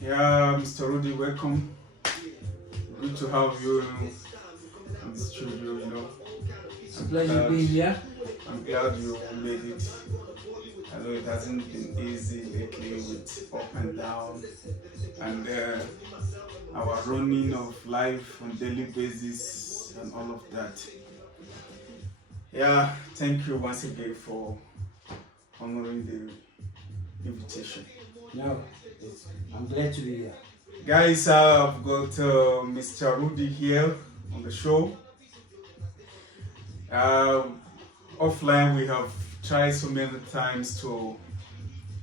Yeah, Mr. Rudy, welcome. Good to have you in the studio. It's a I'm pleasure glad, being here. I'm glad you made it. I know it hasn't been easy lately with up and down and our running of life on daily basis and all of that. Yeah, thank you once again for honoring the invitation. No, I'm glad to be here. Guys, I've got Mr. Rudy here on the show. Uh, Offline, we have tried so many times to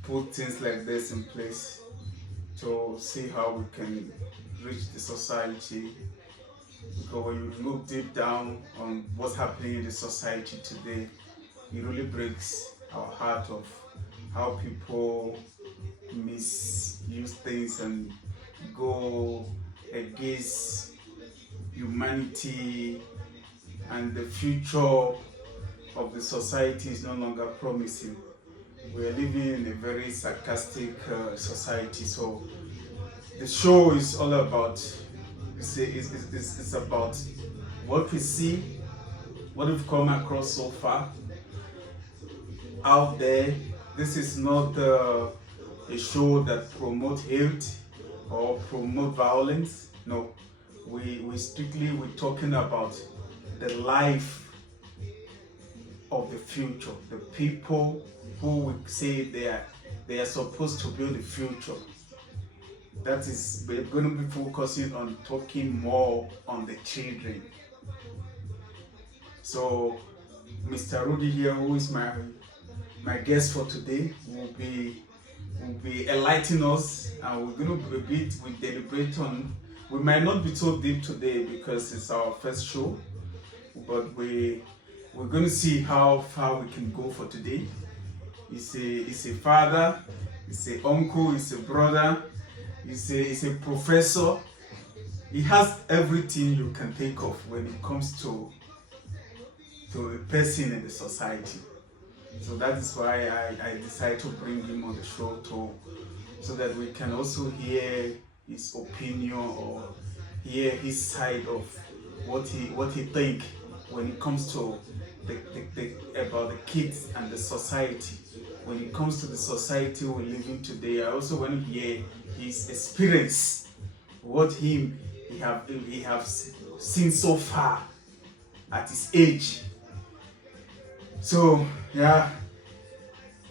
put things like this in place to see how we can reach the society. Because when you look deep down on what's happening in the society today, it really breaks our heart of how people misuse things and go against humanity, and the future of the society is no longer promising. We're living in a very sarcastic society, so the show is all about it's about what we see, what we've come across so far out there. This is not a show that promote hate or promote violence. No, we strictly we're talking about the life of the future, the people who we say they are supposed to build the future. That is, we're going to be focusing on talking more on the children. So Mr. Rudy here, who is my guest for today, will be enlightening us, and we're going to be a bit we deliberate on. We might not be so deep today because it's our first show, but we're going to see how far we can go for today. He's a father, he's a uncle, he's a brother, he's a professor. He has everything you can think of when it comes to a person in the society. So that is why I decided to bring him on the show so that we can also hear his opinion or hear his side of what he think when it comes to about the kids and the society. When it comes to the society we live in today, I also want to hear his experience, what he have seen so far at his age. So yeah,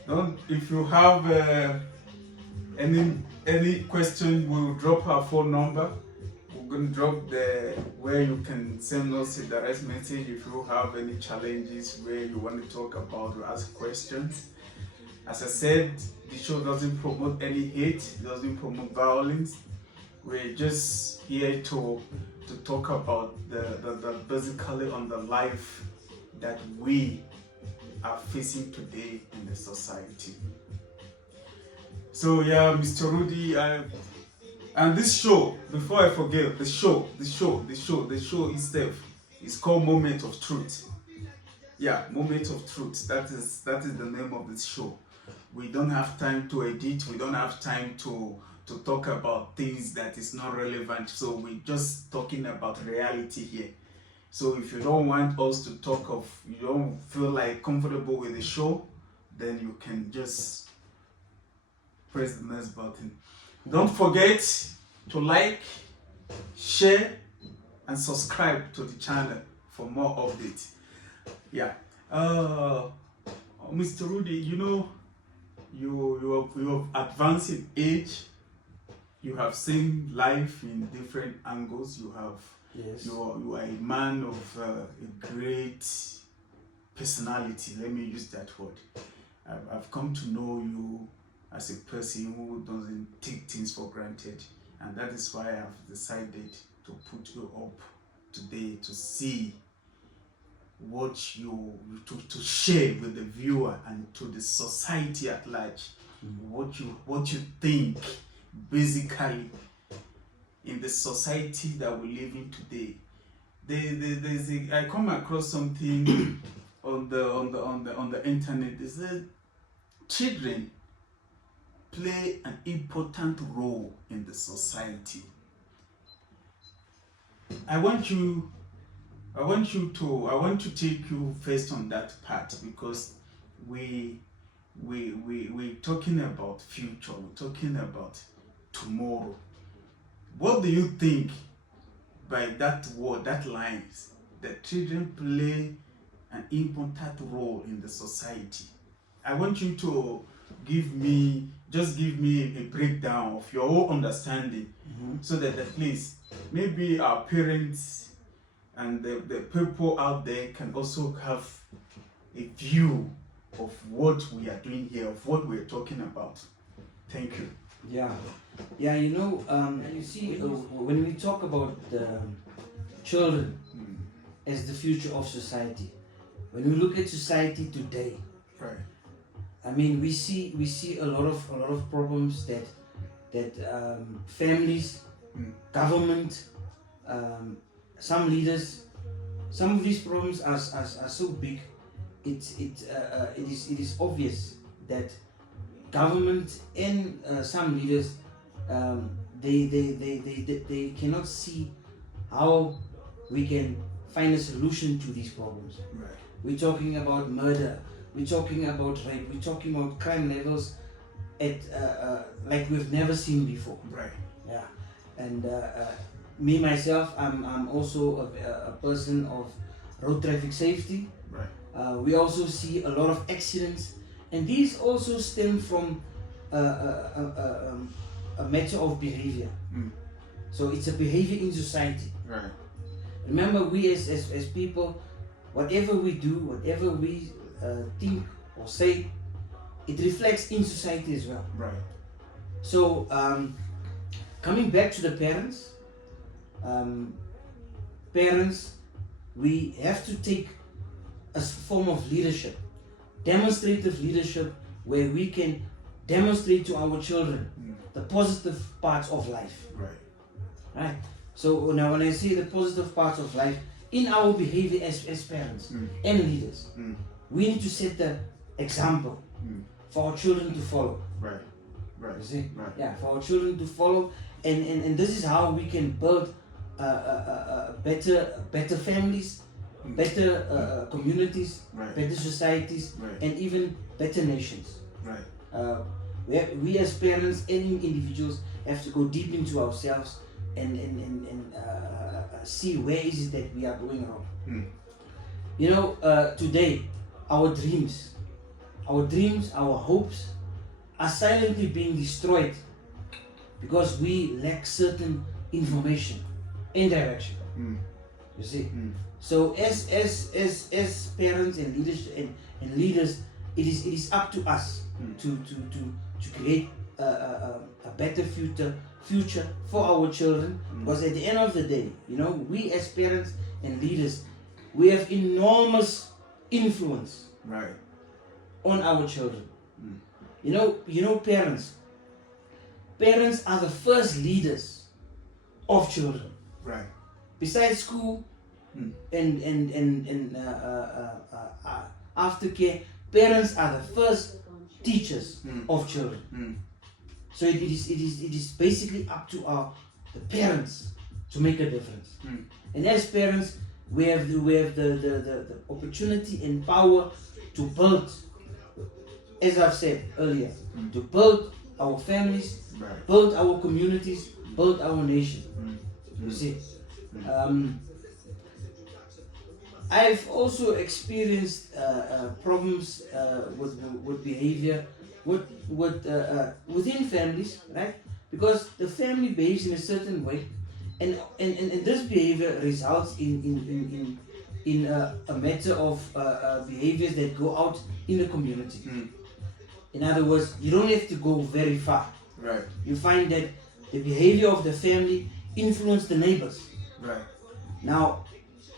don't if you have any question, we'll drop our phone number. We're going to drop the where you can send us a direct message if you have any challenges where you want to talk about or ask questions. As I said, the show doesn't promote any hate, it doesn't promote violence. We're just here to talk about the basically on the life that we are facing today in the society. So yeah, Mr. Rudy, and this show, before I forget, the show itself is called Moment of Truth. Yeah, Moment of Truth. That is the name of this show. We don't have time to edit. We don't have time to talk about things that is not relevant. So we're just talking about reality here. So if you don't want us to talk of, you don't feel like comfortable with the show, then you can just press the next button. Don't forget to like, share, and subscribe to the channel for more updates. Yeah. Mr. Rudy, you have advanced in age. You have seen life in different angles. Yes. You are a man of a great personality. Let me use that word. I've come to know you as a person who doesn't take things for granted, and that is why I've decided to put you up today to see what you to share with the viewer and to the society at large, what you think basically in the society that we live in today. I come across something on the internet. They said children play an important role in the society. I want to take you first on that part, because we're talking about future, we're talking about tomorrow. What do you think by that word, that lines, that children play an important role in the society? I want you to give me a breakdown of your own understanding, so that at least maybe our parents and the people out there can also have a view of what we are doing here, of what we're talking about. Thank you. Yeah, you see, when we talk about children as the future of society, when we look at society today, Right. I mean, we see a lot of problems that families, government, some leaders, some of these problems are so big. It is obvious that government and some leaders, they cannot see how we can find a solution to these problems. Right. We're talking about murder, we're talking about rape, we're talking about crime levels at like we've never seen before. Right. Yeah, and me myself, I'm also a person of road traffic safety. Right. We also see a lot of accidents, and these also stem from a matter of behavior. So it's a behavior in society. Right. Remember, we as people, whatever we do, whatever we think or say, it reflects in society as well. Right. So coming back to the parents, we have to take a form of leadership, demonstrative leadership, where we can demonstrate to our children the positive parts of life. Right? So now when I say the positive parts of life, in our behavior as parents and leaders, we need to set the example for our children to follow. Right. Right. You see? Right. Yeah, for our children to follow, and this is how we can build better families, better communities, Right. better societies, Right. and even better nations. Right. We as parents and individuals have to go deep into ourselves and see where is it that we are going wrong. Today our dreams, our hopes are silently being destroyed because we lack certain information and direction. You see? So as parents and leaders, it is up to us to create a better future for our children, because at the end of the day, we as parents and leaders, we have enormous influence Right. on our children. Parents are the first leaders of children. Right. Besides school and aftercare, parents are the first teachers of children. So it is basically up to the parents to make a difference. And as parents, we have the opportunity and power to build, as I've said earlier, to build our families, Right. build our communities, build our nation. You see, I've also experienced problems with behavior within families, right? Because the family behaves in a certain way, and this behavior results in a matter of behaviors that go out in the community. In other words, you don't have to go very far. Right. You find that the behavior of the family influence the neighbors. Right. Now,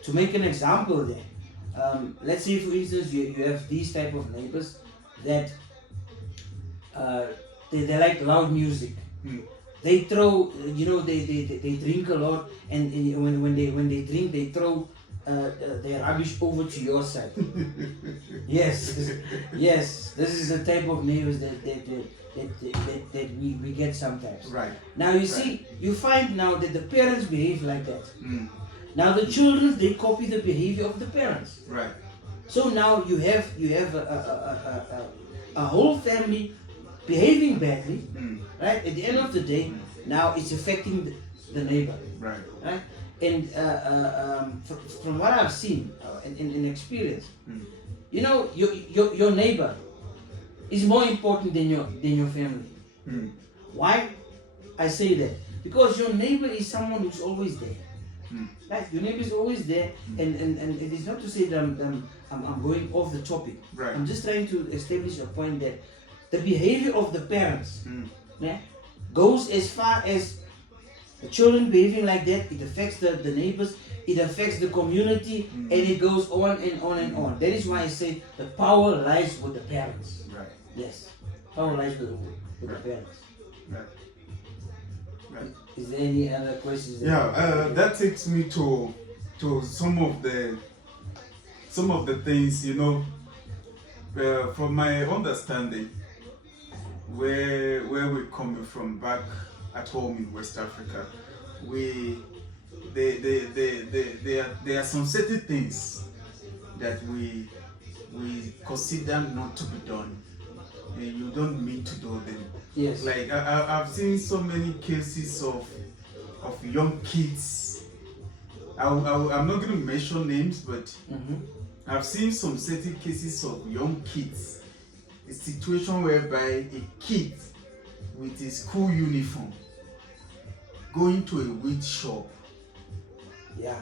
to make an example there, let's say for instance you have these type of neighbors that they like loud music. They throw, they drink a lot, and when they drink, they throw their rubbish over to your side. Yes, this is the type of neighbors that we get sometimes. Right. Now you see, you find now that the parents behave like that. Mm. Now the children, they copy the behavior of the parents. Right. So now you have a whole family behaving badly, right? At the end of the day, now it's affecting the neighbor, Right. right? And from what I've seen in experience, you know, your neighbor is more important than your family. Why I say that? Because your neighbor is someone who's always there. Right? Your neighbor is always there, and it is not to say that I'm going off the topic. Right. I'm just trying to establish a point that the behavior of the parents yeah, goes as far as the children behaving like that. It affects the neighbors, it affects the community, and it goes on and on and on. That is why I say the power lies with the parents. Right. Yes, power lies with the parents. Right. Right. Is there any other questions? Yeah, that takes me to some of the things, you know, from my understanding, where we're coming from back at home in West Africa, there are some certain things that we consider not to be done. You don't mean to do them. Yes. Like I've seen so many cases of young kids. I'm not going to mention names, but I've seen some certain cases of young kids. A situation whereby a kid with a school uniform going to a weed shop. Yeah.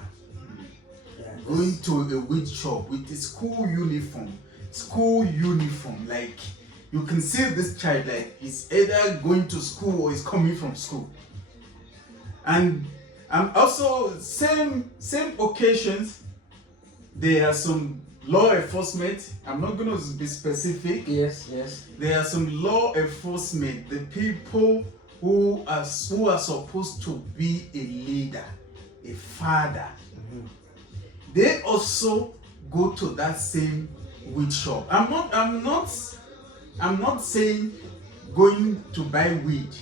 Going to a weed shop with a school uniform. Like, you can see this child, like, he's either going to school or is coming from school. And also same occasions, there are some law enforcement. I'm not going to be specific. Yes. There are some law enforcement, the people who are supposed to be a leader, a father. They also go to that same weed shop. I'm not saying going to buy weed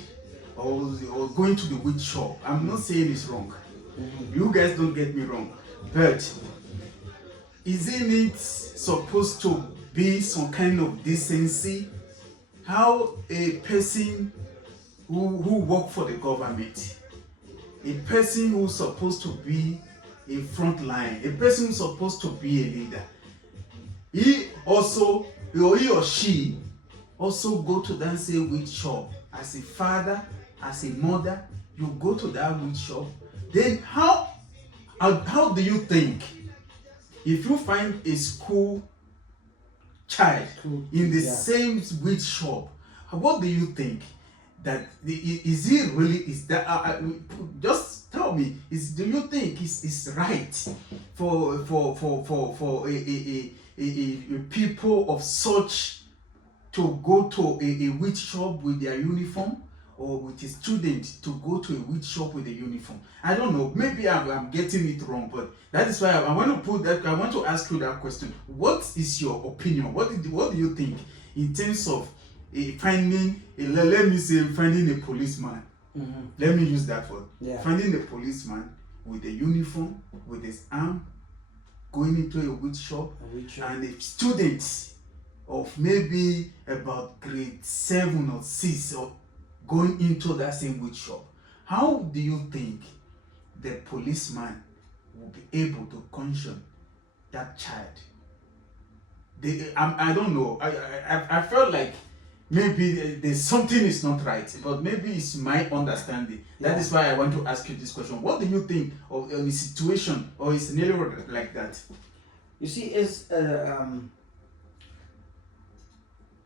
or going to the weed shop. I'm not saying it's wrong. You guys don't get me wrong. But isn't it supposed to be some kind of decency? How a person who work for the government, a person who's supposed to be a front line, a person who's supposed to be a leader, he or she also go to that same weed shop. As a father, as a mother, you go to that weed shop. Then how do you think, if you find a school child in the same weed shop, what do you think? That is that just tell me, do you think it's right for a people of such to go to a weed shop with their uniform, or with a student to go to a weed shop with a uniform? I don't know, maybe I'm getting it wrong, but that is why I want to ask you that question. What is your opinion? What do you think in terms of finding a policeman? Let me use that word. Finding a policeman with a uniform, with his arm, going into a weed shop, and a student of maybe about grade 7 or 6 or going into that same weed shop. How do you think the policeman will be able to caution that child? I don't know. I felt like maybe there's something is not right, but maybe it's my understanding. That is why I want to ask you this question. What do you think of a situation or a scenario like that? You see, as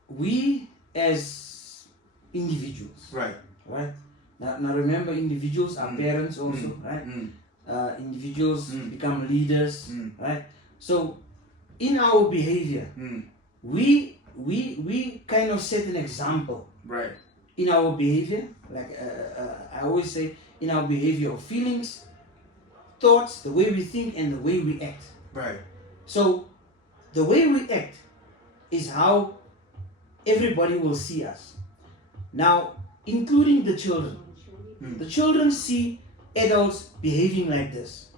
we as individuals, right? Now remember, individuals are parents also, right? Individuals become leaders, right? So in our behavior, we kind of set an example, right? In our behavior, like I always say, in our behavior of feelings, thoughts, the way we think, and the way we act, right? So the way we act is how everybody will see us. Now, including the children. The children see adults behaving like this,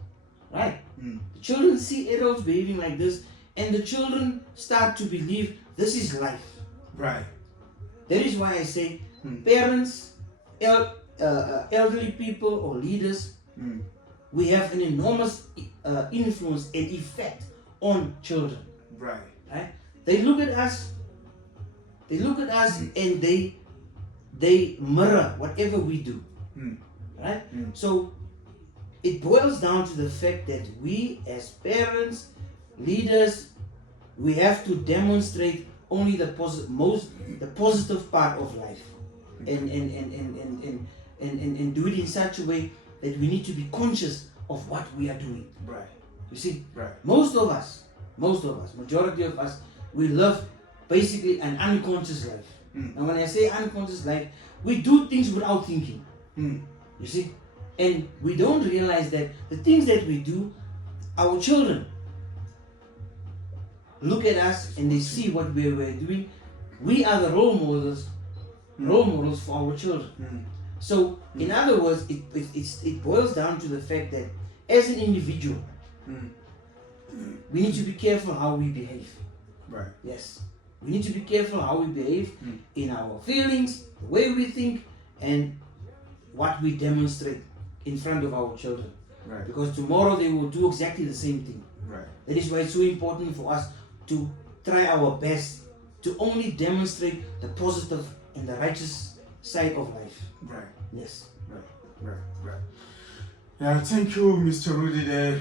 right? The children see adults behaving like this, and the children start to believe this is life. Right. That is why I say parents, elderly people or leaders, we have an enormous influence and effect on children. Right. Right? They look at us. They look at us and they mirror whatever we do. Right? So it boils down to the fact that we as parents, leaders, we have to demonstrate only the positive part of life, and do it in such a way that we need to be conscious of what we are doing. Right. You see, Right. most of us, majority of us, we live basically an unconscious life. And when I say unconscious life, we do things without thinking. You see, and we don't realize that the things that we do, our children look at us and they see what we're doing. We are the role models for our children. So, in other words, it boils down to the fact that as an individual, we need to be careful how we behave. Right. Yes, we need to be careful how we behave in our feelings, the way we think, and what we demonstrate in front of our children. Right. Because tomorrow they will do exactly the same thing. Right. That is why it's so important for us to try our best to only demonstrate the positive and the righteous side of life. Right. Yes. Right. Yeah, thank you, Mr. Rudy. There,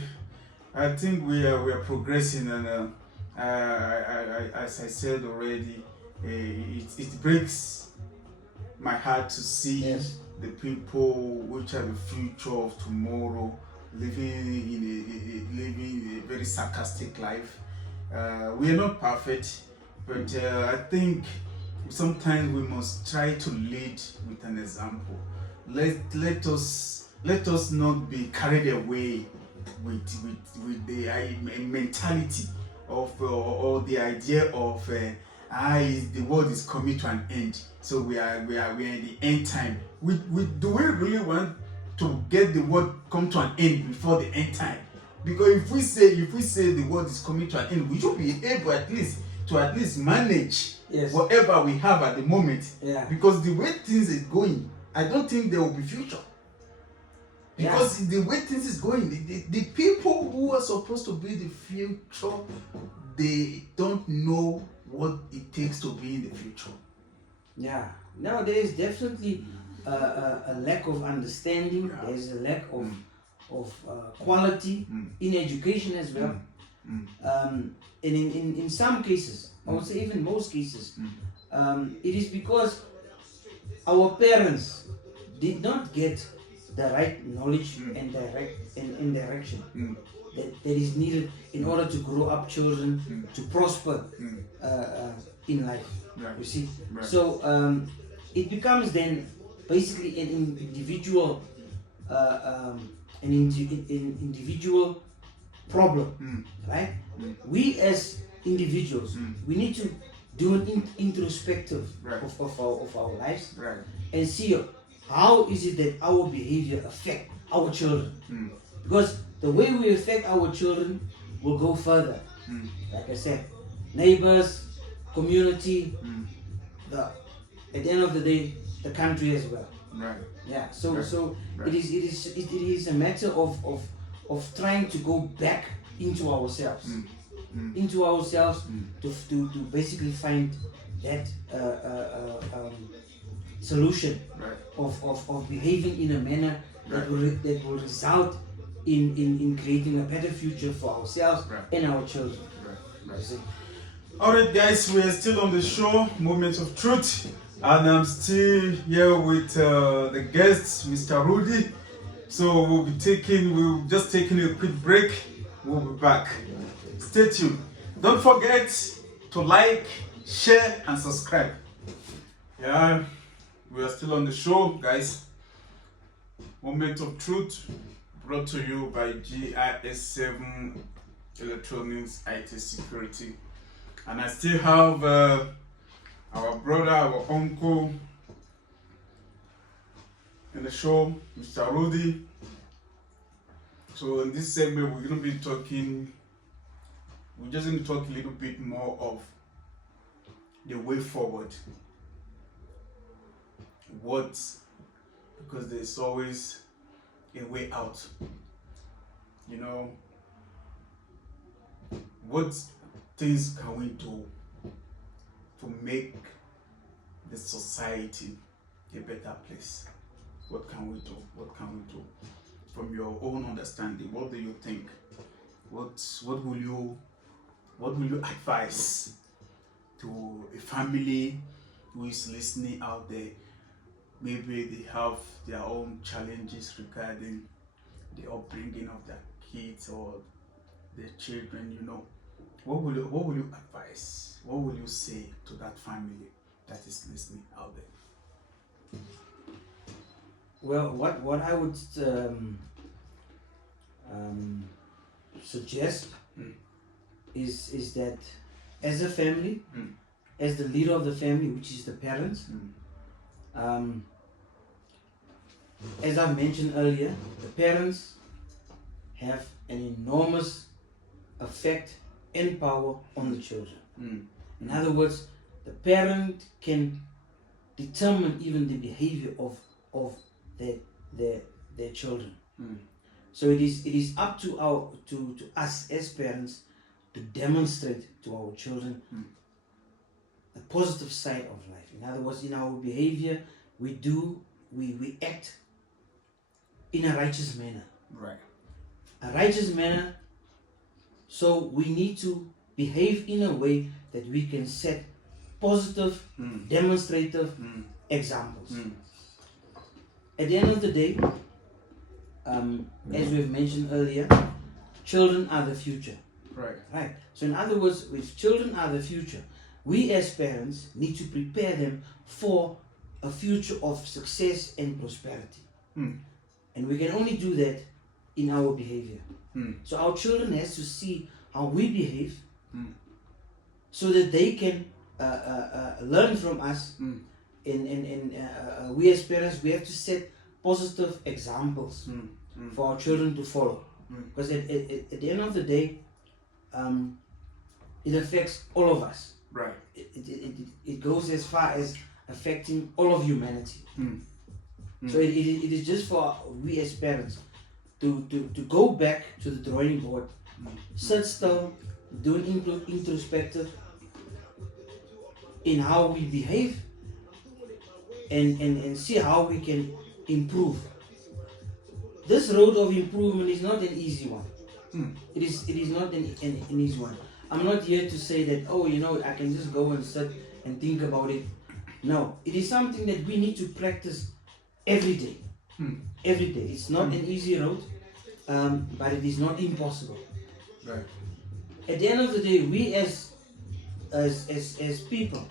I think we are progressing, and as I said already, it breaks my heart to see the people which are the future of tomorrow living a very sarcastic life. We are not perfect, but I think sometimes we must try to lead with an example. Let us not be carried away with the mentality of or the idea of the world is coming to an end, so we are in the end time. Do we really want to get the world come to an end before the end time? Because if we say the world is coming to an end, we should be able at least manage whatever we have at the moment. Yeah. Because the way things is going, I don't think there will be future. Because the way things is going, the people who are supposed to be the future, they don't know what it takes to be in the future. Yeah. No, there is definitely a lack of understanding. Yeah. There is a lack of quality in education as well. And in some cases, I would say even most cases, it is because our parents did not get the right knowledge and direction that is needed in order to grow up children to prosper in life. Right. You see, Right. so it becomes then basically an individual individual problem, right? We as individuals, we need to do an introspective of our lives, Right. and see how is it that our behavior affect our children. Because the way we affect our children will go further. Like I said, neighbors, community, at the end of the day, the country as well. Right. Yeah. So Right. so Right. it is a matter of trying to go back into ourselves, to basically find that solution Right. of behaving in a manner that will result in creating a better future for ourselves and our children. Right. You see? Alright guys, we are still on the show, Moments of Truth, and I'm still here with the guest, Mr. Rudy. So we'll just taking a quick break. We'll be back. Stay tuned. Don't forget to like, share, and subscribe. Yeah, we are still on the show, guys. Moment of Truth, brought to you by GIS7 Electronics IT Security. And I still have our brother, our uncle, in the show, Mr. Rudy. So in this segment, we're going to be talking. We're just going to talk a little bit more of the way forward. Because there's always a way out. You know, what things can we do to make the society a better place? What can we do? What can we do? From your own understanding, what do you think? What will you advise to a family who is listening out there? Maybe they have their own challenges regarding the upbringing of their kids or their children, you know. What will you advise? What will you say to that family that is listening out there? Well, what I would suggest is that as a family, as the leader of the family, which is the parents, as I mentioned earlier, the parents have an enormous effect and power on the children. In other words, the parent can determine even the behavior of their children. So it is up to us as parents to demonstrate to our children the positive side of life. In other words, in our behavior, we act in a righteous manner. Right. A righteous manner. So we need to behave in a way that we can set positive, demonstrative examples. At the end of the day, as we've mentioned earlier, children are the future. Right. So in other words, if children are the future, we as parents need to prepare them for a future of success and prosperity. And we can only do that in our behavior. So our children has to see how we behave so that they can learn from us. We as parents, we have to set positive examples for our children to follow. Because at the end of the day, it affects all of us. Right. It goes as far as affecting all of humanity. So it is just for we as parents to go back to the drawing board, sit still, do an introspective in how we behave, and see how we can improve. This road of improvement is not an easy one. It is not an easy one. I'm not here to say that, oh, I can just go and sit and think about it. No, it is something that we need to practice every day. Every day. It's not an easy road, but it is not impossible. Right. At the end of the day, we as people,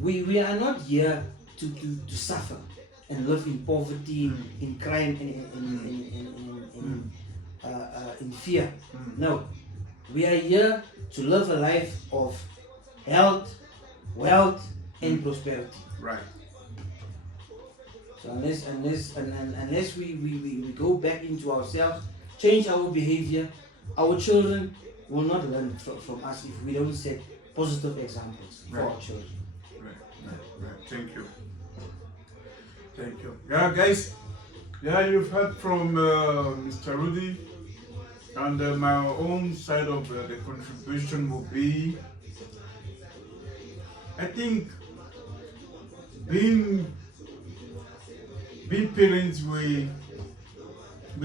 we are not here to suffer and live in poverty, in crime, in fear. No, we are here to live a life of health, wealth, and prosperity. Right. So unless we go back into ourselves, change our behavior, our children will not learn from us if we don't set positive examples for our children. Right. Thank you. Yeah, guys. Yeah, you've heard from Mr. Rudy, and my own side of the contribution will be, I think, being parents, we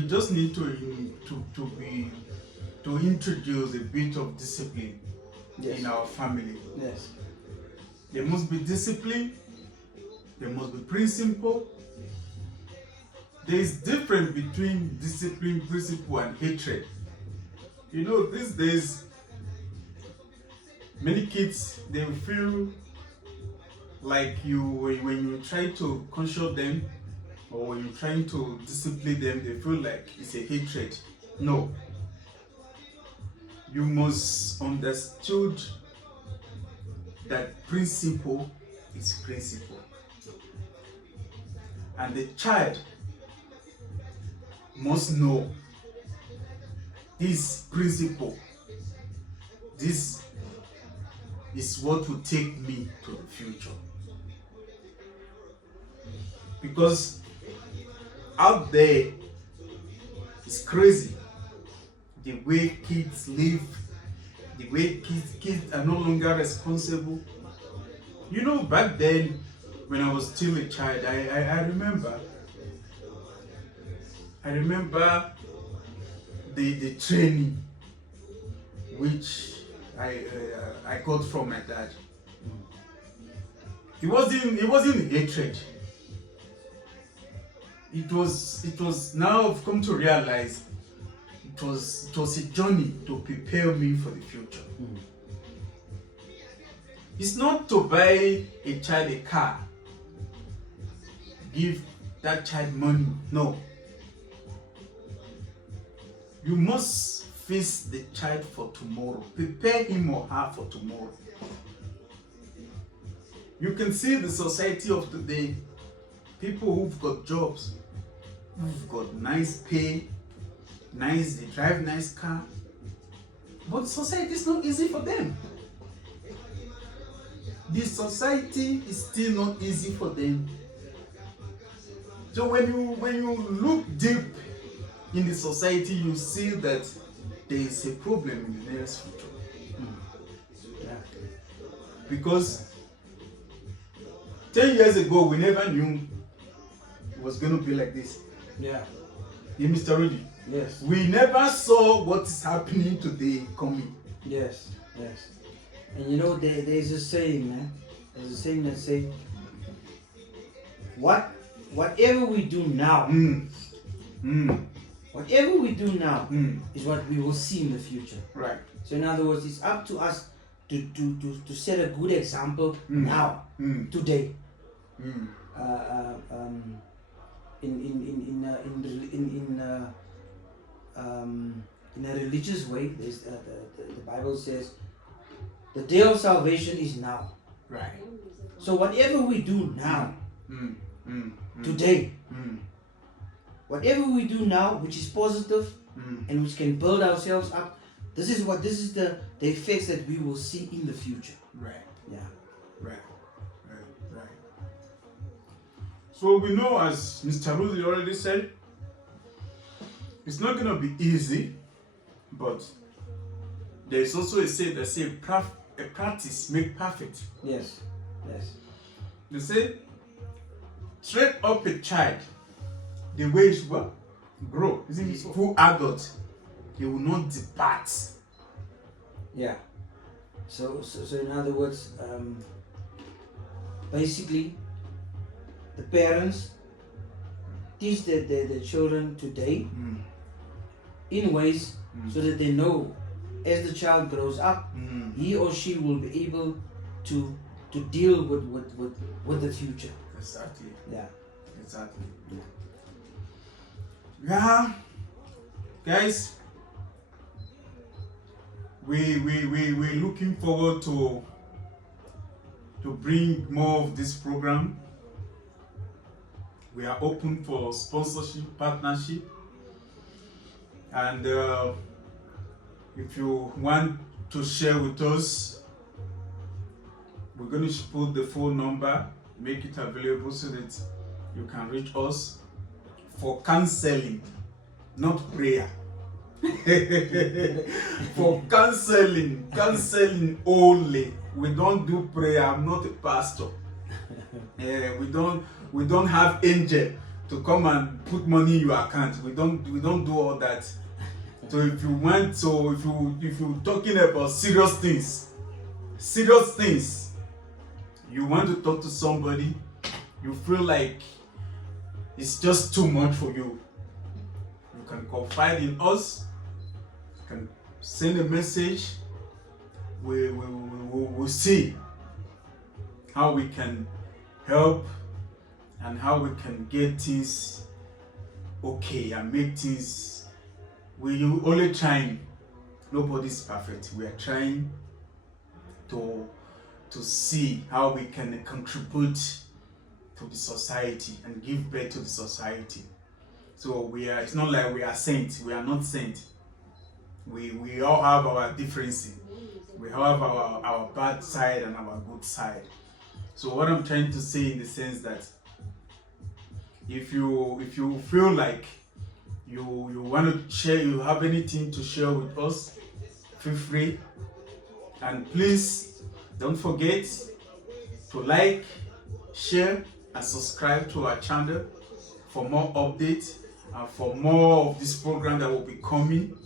just need to introduce a bit of discipline in our family. Yes. There must be discipline. There must be principle. There is difference between discipline, principle, and hatred. These days, many kids, they feel like when you try to console them or when you're trying to discipline them, they feel like it's a hatred. No. You must understand that principle is principle. And the child must know this principle. This is what will take me to the future. Because out there, it's crazy the way kids live, the way kids are no longer responsible. You know, back then, when I was still a child, I remember the training which I got from my dad. It wasn't hatred. It was now I've come to realize it was a journey to prepare me for the future. It's not to buy a child a car, give that child money. No. You must face the child for tomorrow. Prepare him or her for tomorrow. You can see the society of today. People who've got jobs, who've got nice pay, they drive nice car. But society is not easy for them. The society is still not easy for them. So when you look deep in the society, you see that there is a problem in the nearest future. Yeah. Because 10 years ago, we never knew it was going to be like this. Yeah. Yeah, Mr. Rudy. Yes. We never saw what is happening today coming. Yes. Yes. And you know, there's a saying, man. There's a saying that says, whatever we do now, whatever we do now is what we will see in the future. Right. So in other words, it's up to us to set a good example now, today. In a religious way, there's the Bible says, the day of salvation is now. Right. So whatever we do now, today, whatever we do now, which is positive and which can build ourselves up, this is the effects that we will see in the future. Right. Yeah. Right. So we know, as Mr. Rudy already said, it's not going to be easy, but there's also a saying that says a practice make perfect. Yes. They say, train up a child the way it will grow. Isn't it? Full adult, he will not depart. Yeah. So in other words, basically, the parents teach their children today in ways so that they know as the child grows up, he or she will be able to deal with the future. Exactly. Yeah. Exactly. Yeah, guys, we're looking forward to bring more of this program. We are open for sponsorship, partnership, and if you want to share with us, we're going to put the phone number, make it available so that you can reach us for counseling, not prayer. For counseling only. We don't do prayer. I'm not a pastor. We don't have angel to come and put money in your account. We don't do all that. So if you're talking about serious things, you want to talk to somebody, you feel like it's just too much for you, you can confide in us, you can send a message. We'll see how we can help and how we can get things okay and make things. We're only trying. Nobody's perfect. We are trying to see how we can contribute to the society and give birth to the society. So it's not like we are saints. We are not saints. We all have our differences. We have our bad side and our good side. So what I'm trying to say in the sense that if you feel like you want to share, you have anything to share with us, feel free. And please don't forget to like, share, and subscribe to our channel for more updates and for more of this program that will be coming.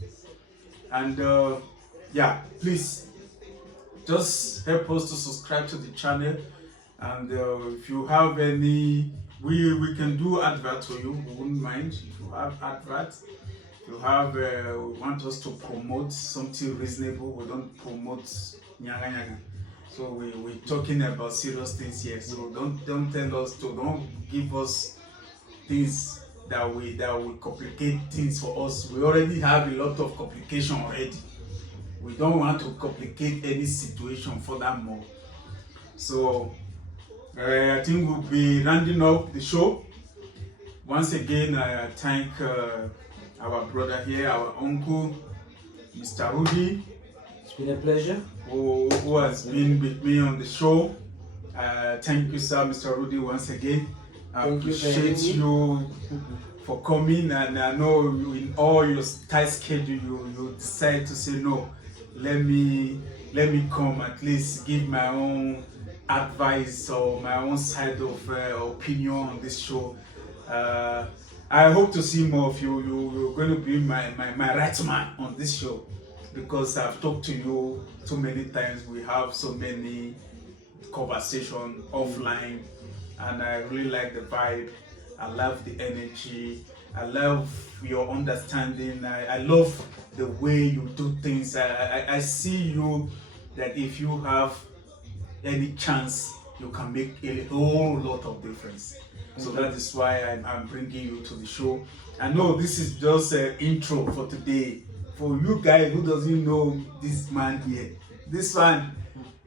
And yeah, please just help us to subscribe to the channel. And if you have any, we can do advert for you. We wouldn't mind if you have adverts. If you have want us to promote something reasonable, we don't promote nyaga nyaga. So we're talking about serious things here. So don't tell us to, don't give us things that will complicate things for us. We already have a lot of complication already. We don't want to complicate any situation furthermore. So I think we'll be rounding up the show. Once again, I thank our brother here, our uncle, Mr. Rudy. It's been a pleasure. Who has been with me on the show. Thank you, sir, Mr. Rudy, once again. I appreciate you for coming, and I know you, in all your tight schedule, you decide to say no. Let me come, at least give my own advice or my own side of opinion on this show. I hope to see more of you. You're going to be my right man on this show, because I've talked to you so many times. We have so many conversations offline, and I really like the vibe. I love the energy. I love your understanding. I love the way you do things. I see you that if you have any chance, you can make a whole lot of difference. So that is why I'm bringing you to the show. I know this is just an intro for today. For you guys who doesn't know this man here, this one,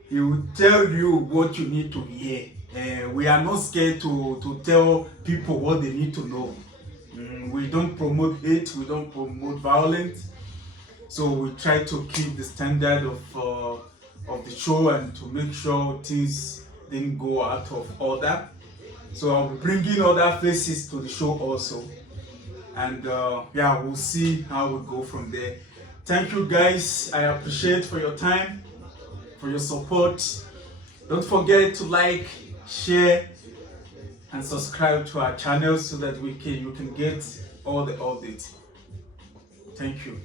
he will tell you what you need to hear. We are not scared to tell people what they need to know. We don't promote hate, we don't promote violence. So we try to keep the standard of the show and to make sure things didn't go out of order. So I'll be bringing other faces to the show also. And yeah, we'll see how we go from there. Thank you guys. I appreciate for your time, for your support. Don't forget to like, share, and subscribe to our channel so that you can get all the updates. Thank you.